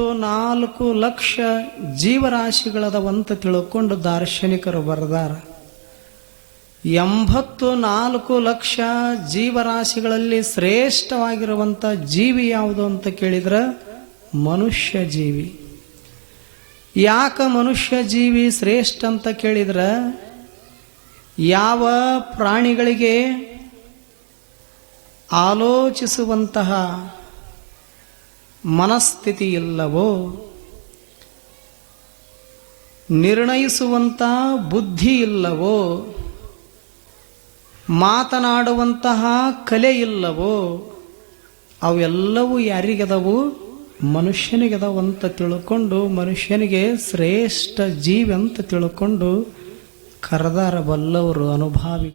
84 ಲಕ್ಷ ಜೀವರಾಶಿಗಳದವಂತ ತಿಳ್ಕೊಂಡು ದಾರ್ಶನಿಕರು ಬರೆದಾರ. 84 ಲಕ್ಷ ಜೀವರಾಶಿಗಳಲ್ಲಿ ಶ್ರೇಷ್ಠವಾಗಿರುವಂಥ ಜೀವಿ ಯಾವುದು ಅಂತ ಕೇಳಿದ್ರೆ ಮನುಷ್ಯ ಜೀವಿ. ಯಾಕೆ ಮನುಷ್ಯ ಜೀವಿ ಶ್ರೇಷ್ಠ ಅಂತ ಕೇಳಿದ್ರೆ, ಯಾವ ಪ್ರಾಣಿಗಳಿಗೆ ಆಲೋಚಿಸುವಂತಹ ಮನಸ್ಥಿತಿ ಇಲ್ಲವೋ, ನಿರ್ಣಯಿಸುವಂಥ ಬುದ್ಧಿ ಇಲ್ಲವೋ, ಮಾತನಾಡುವಂತಹ ಕಲೆ ಇಲ್ಲವೋ, ಅವೆಲ್ಲವೂ ಯಾರಿಗದವು? ಮನುಷ್ಯನಿಗದವಂತ ತಿಳ್ಕೊಂಡು ಮನುಷ್ಯನಿಗೆ ಶ್ರೇಷ್ಠ ಜೀವಿ ಅಂತ ತಿಳ್ಕೊಂಡು ಕರೆದಾರ ಬಲ್ಲವರು ಅನುಭಾವಿ.